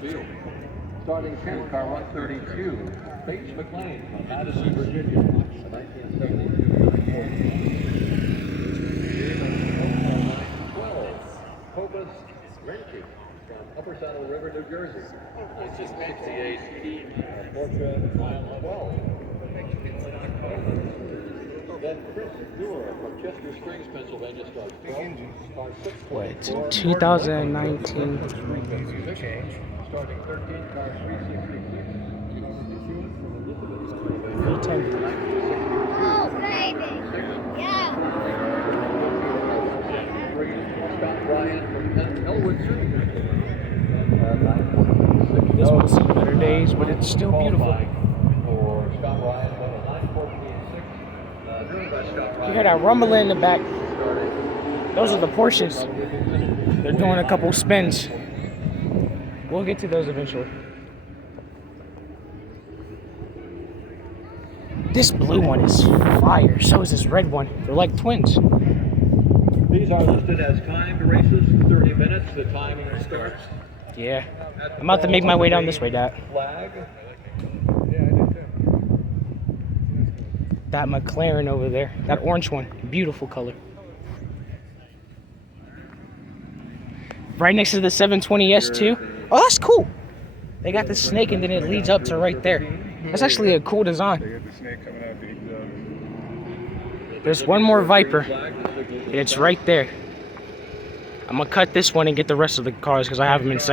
field. Starting 10, car 132, Bates McLean from Madison, Virginia. The 1972 12, Cobus Renke from Upper Saddle River, New Jersey. 1968 Porsche 12. Then Chris Dewar from Chester Springs, Pennsylvania starts 12. What, 2019? Starting 13, car 366. Oh, baby. Yeah. Scott Ryan from Elwood City. This one's seen better days, but it's still beautiful. For Scott Ryan, 914.6. You hear that rumbling in the back? Those are the Porsches. They're doing a couple spins. We'll get to those eventually. This blue one is fire. So is this red one. They're like twins. These are listed as timed races, 30 minutes. The time starts. Yeah. I'm about to make my way down this way, Dad. Flag. That McLaren over there. That orange one. Beautiful color. Right next to the 720S too. Oh, that's cool. They got the snake and then it leads up to right there. That's actually a cool design. There's one more Viper. And it's right there. I'm gonna cut this one and get the rest of the cars because I have them in section.